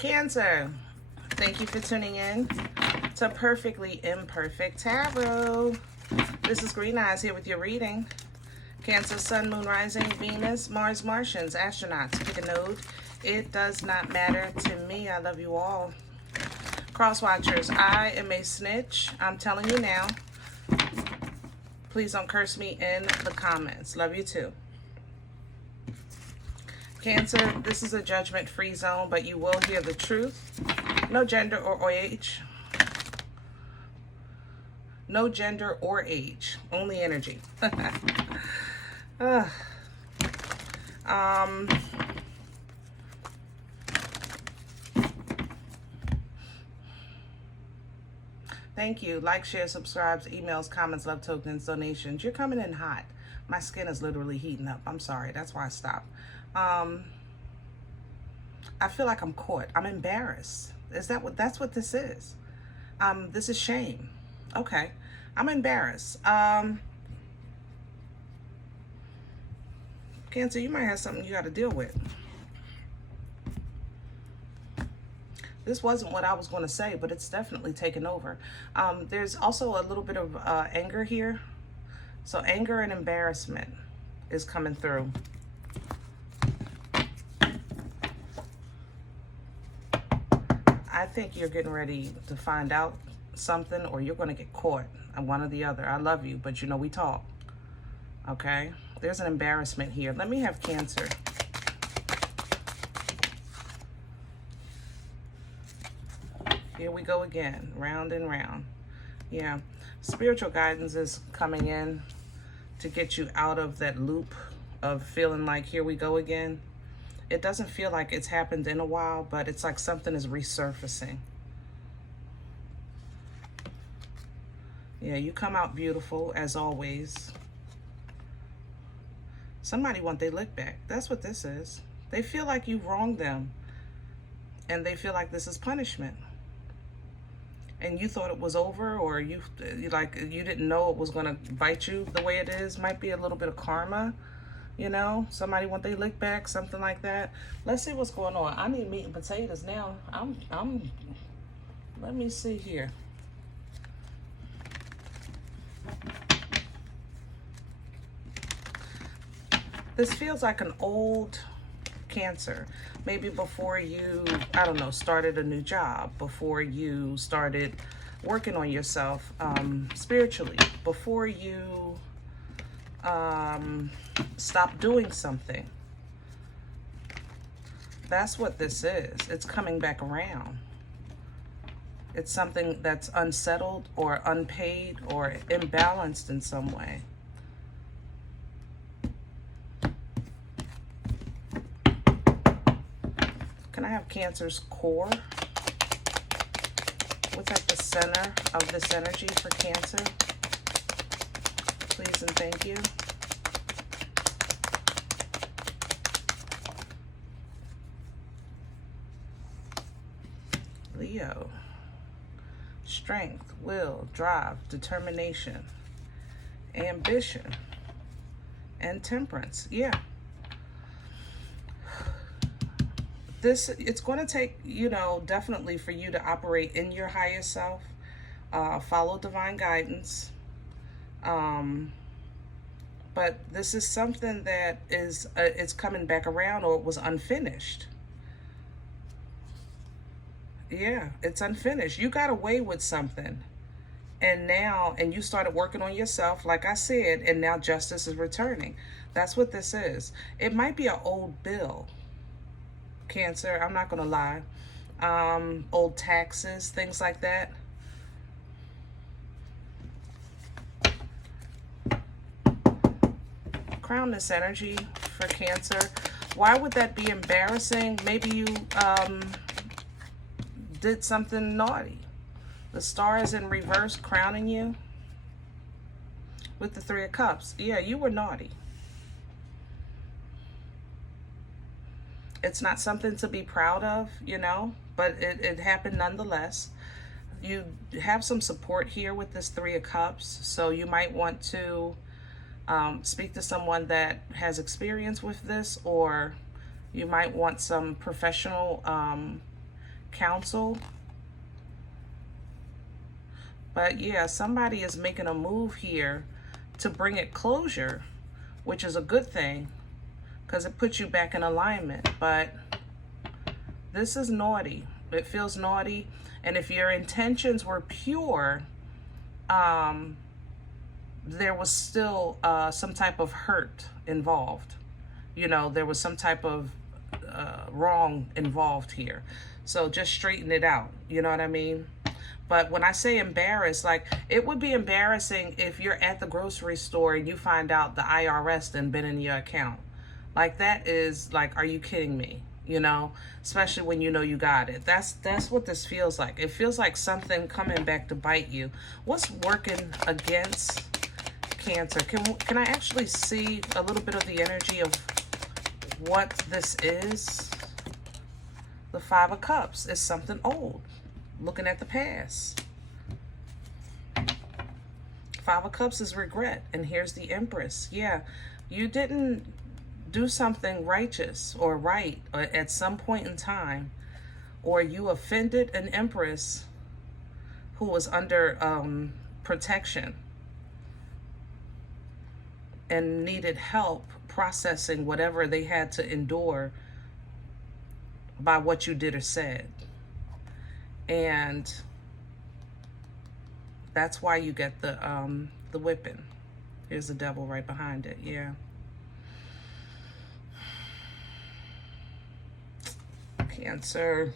Cancer, thank you for tuning in to Perfectly Imperfect Tarot. This is Green Eyes here with your reading. Cancer, Sun, Moon, Rising, Venus, Mars, Martians, astronauts, pick a node. It does not matter to me. I love you all. Cross watchers, I am a snitch. I'm telling you now. Please don't curse me in the comments. Love you too. Cancer, this is a judgment-free zone, but you will hear the truth. No gender or age. No gender or age. Only energy. Thank you. Like, share, subscribes, emails, comments, love tokens, donations. You're coming in hot. My skin is literally heating up. I'm sorry. That's why I stopped. I feel like I'm caught. I'm embarrassed. That's what this is? This is shame. Okay. I'm embarrassed. Cancer, you might have something you got to deal with. This wasn't what I was going to say, but it's definitely taken over. There's also a little bit of anger here. So anger and embarrassment is coming through. I think you're getting ready to find out something, or you're going to get caught. One or the other. I love you, but you know we talk. Okay? There's an embarrassment here. Let me have Cancer. Here we go again. Round and round. Yeah. Spiritual guidance is coming in to get you out of that loop of feeling like here we go again. It doesn't feel like it's happened in a while, but it's like something is resurfacing. Yeah, you come out beautiful, as always. Somebody want their lick back. That's what this is. They feel like you wronged them, and they feel like this is punishment. And you thought it was over, or you didn't know it was going to bite you the way it is. Might be a little bit of karma. You know, somebody want their lick back, something like that. Let's see what's going on. I need meat and potatoes now. Let me see here. This feels like an old Cancer. Maybe before you, I don't know, started a new job, before you started working on yourself spiritually, before you stop doing something. That's what this is. It's coming back around. It's something that's unsettled or unpaid or imbalanced in some way. Can I have Cancer's core? What's at the center of this energy for Cancer? Please and thank you. Leo. Strength, will, drive, determination, ambition, and temperance. Yeah. It's going to take, definitely for you to operate in your higher self, follow divine guidance. But this is something that is, it's coming back around, or it was unfinished. Yeah, it's unfinished. You got away with something. And you started working on yourself, like I said, and now justice is returning. That's what this is. It might be an old bill, Cancer, I'm not going to lie. Old taxes, things like that. Crown this energy for Cancer. Why would that be embarrassing? Maybe you did something naughty. The star is in reverse, crowning you with the Three of Cups. Yeah, you were naughty. It's not something to be proud of, but it happened nonetheless. You have some support here with this Three of Cups, so you might want to speak to someone that has experience with this, or you might want some professional counsel. But yeah, somebody is making a move here to bring it closure, which is a good thing because it puts you back in alignment. But this is naughty. It feels naughty. And if your intentions were pure, there was still some type of hurt involved. You know, there was some type of wrong involved here. So just straighten it out. You know what I mean? But when I say embarrassed, like, it would be embarrassing if you're at the grocery store and you find out the IRS done been in your account. Like, that is like, are you kidding me? You know, especially when you know you got it. That's what this feels like. It feels like something coming back to bite you. What's working against Cancer? Can I actually see a little bit of the energy of what this is? The Five of Cups is something old. Looking at the past. Five of Cups is regret. And here's the Empress. Yeah, you didn't do something righteous or right at some point in time, or you offended an Empress who was under protection and needed help processing whatever they had to endure by what you did or said. And that's why you get the whipping. Here's the Devil right behind it. Yeah. Cancer.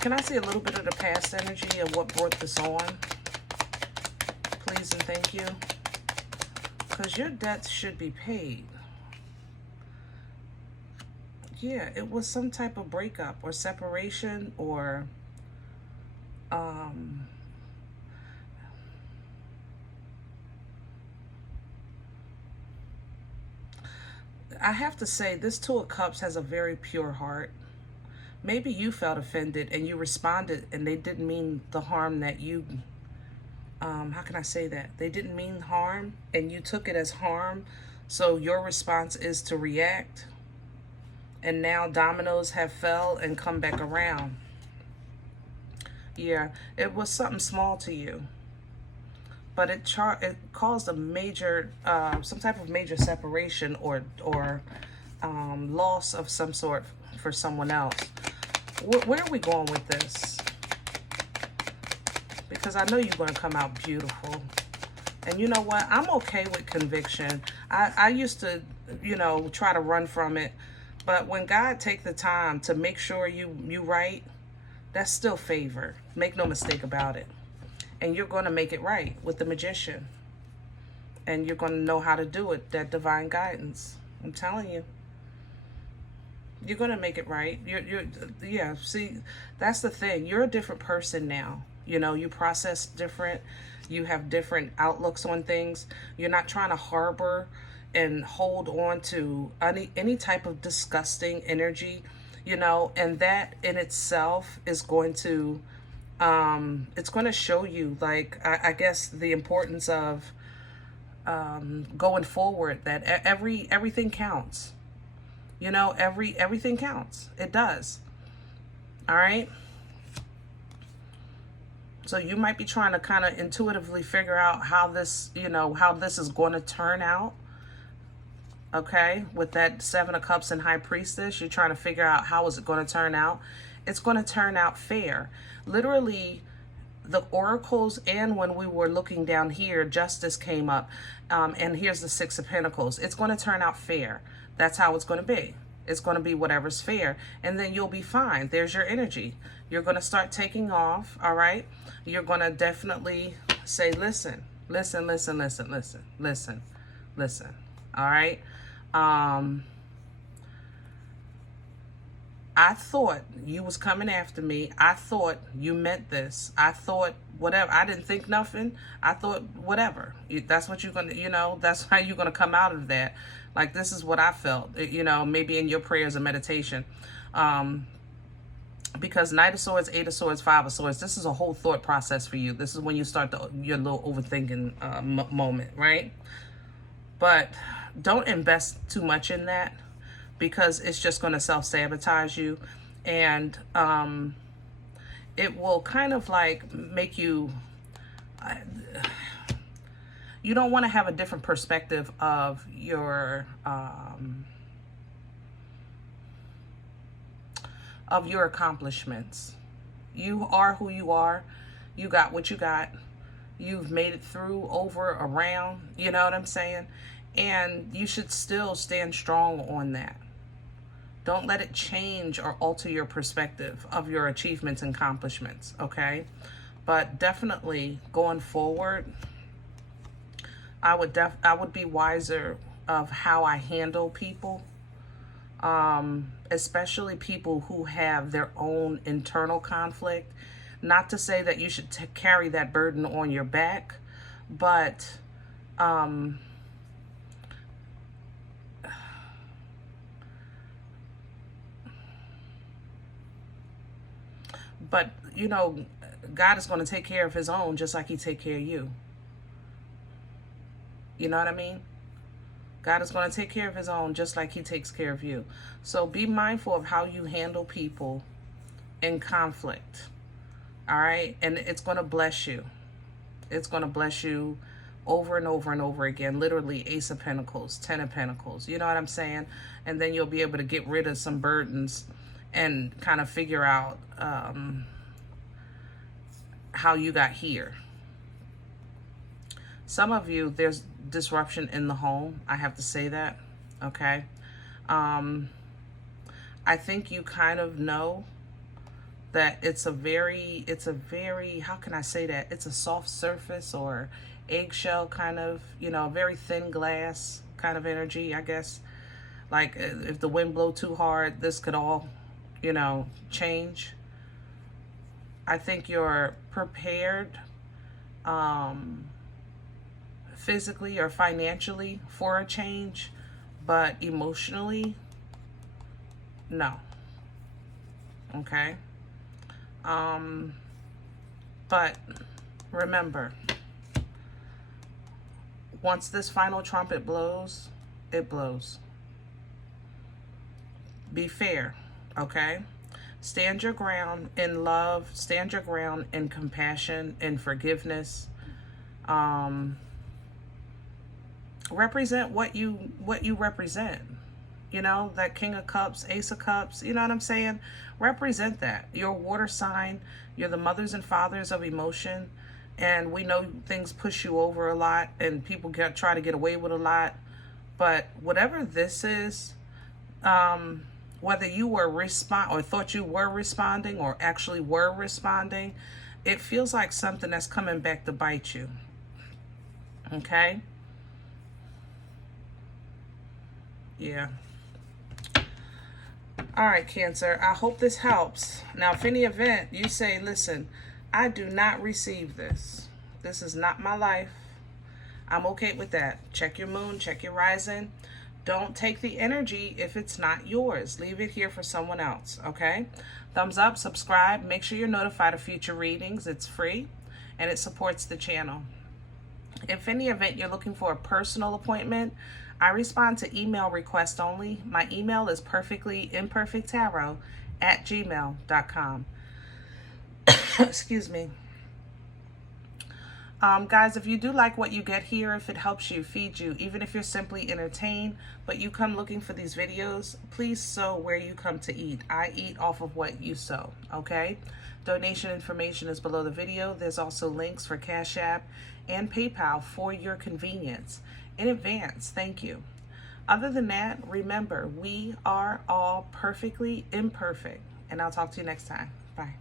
Can I see a little bit of the past energy of what brought this on? Please and thank you. Because your debts should be paid. Yeah, it was some type of breakup or separation or I have to say, this Two of Cups has a very pure heart. Maybe you felt offended and you responded and they didn't mean the harm that you, how can I say that? They didn't mean harm and you took it as harm. So your response is to react. And now dominoes have fell and come back around. Yeah, it was something small to you. But it caused a major, some type of major separation or loss of some sort for someone else. Where are we going with this? Because I know you're going to come out beautiful. And you know what? I'm okay with conviction. I used to, you know, try to run from it. But when God take the time to make sure you right, that's still favor. Make no mistake about it. And you're going to make it right with the Magician. And you're going to know how to do it, that divine guidance. I'm telling you. You're going to make it right. Yeah, see, that's the thing. You're a different person now. You know, you process different. You have different outlooks on things. You're not trying to harbor and hold on to any type of disgusting energy, you know, and that in itself is going to, it's going to show you, like, I guess the importance of going forward, that everything counts, you know, everything counts. It does. All right. So you might be trying to kind of intuitively figure out how this, you know, how this is going to turn out. Okay, with that Seven of Cups and High Priestess, you're trying to figure out how is it going to turn out. It's going to turn out fair. Literally, the oracles, and when we were looking down here, Justice came up, and here's the Six of Pentacles. It's going to turn out fair. That's how it's going to be. It's going to be whatever's fair, and then you'll be fine. There's your energy. You're going to start taking off, all right? You're going to definitely say, listen, listen, listen, listen, listen, listen, listen, all right? I thought you was coming after me. I thought you meant this. I thought whatever. I didn't think nothing. I thought whatever. That's what you're going to, you know, that's how you're going to come out of that. Like, this is what I felt, you know, maybe in your prayers and meditation. Because Knight of Swords, Eight of Swords, Five of Swords, this is a whole thought process for you. This is when you start your little overthinking moment, right? But don't invest too much in that, because it's just going to self-sabotage you. And it will kind of like make you, you don't want to have a different perspective of your accomplishments. You are who you are. You got what you got. You've made it through, over, around, you know what I'm saying? And you should still stand strong on that. Don't let it change or alter your perspective of your achievements and accomplishments, okay? But definitely going forward, I would be wiser of how I handle people, especially people who have their own internal conflict. Not to say that you should carry that burden on your back, but you know, God is going to take care of his own just like he take care of you. You know what I mean? God is going to take care of his own just like he takes care of you. So be mindful of how you handle people in conflict. All right? And it's going to bless you. It's going to bless you over and over and over again. Literally, Ace of Pentacles, 10 of Pentacles. You know what I'm saying? And then you'll be able to get rid of some burdens and kind of figure out how you got here. Some of you, there's disruption in the home. I have to say that, okay? I think you kind of know that it's a very, how can I say that? It's a soft surface or eggshell kind of, you know, very thin glass kind of energy, I guess. Like if the wind blow too hard, this could all, you know, change. I think you're prepared physically or financially for a change, but emotionally, no. Okay? But remember, once this final trumpet blows, it blows. Be fair, okay? Stand your ground in love, stand your ground in compassion and forgiveness. Represent what you represent. You know, that King of Cups, Ace of Cups, you know what I'm saying? Represent that. You're a water sign. You're the mothers and fathers of emotion. And we know things push you over a lot and people try to get away with a lot. But whatever this is, whether you were thought you were responding or actually were responding, it feels like something that's coming back to bite you. Okay? Yeah. All right, Cancer, I hope this helps. Now, if any event you say, listen, I do not receive this. This is not my life. I'm okay with that. Check your moon, check your rising. Don't take the energy if it's not yours. Leave it here for someone else, okay? Thumbs up, subscribe. Make sure you're notified of future readings. It's free, and it supports the channel. If any event you're looking for a personal appointment, I respond to email requests only. My email is perfectlyimperfecttarot@gmail.com. Excuse me. Guys, if you do like what you get here, if it helps you, feed you, even if you're simply entertained, but you come looking for these videos, please sow where you come to eat. I eat off of what you sow, okay? Donation information is below the video. There's also links for CashApp and PayPal for your convenience. In advance, thank you. Other than that, remember, we are all perfectly imperfect. And I'll talk to you next time. Bye.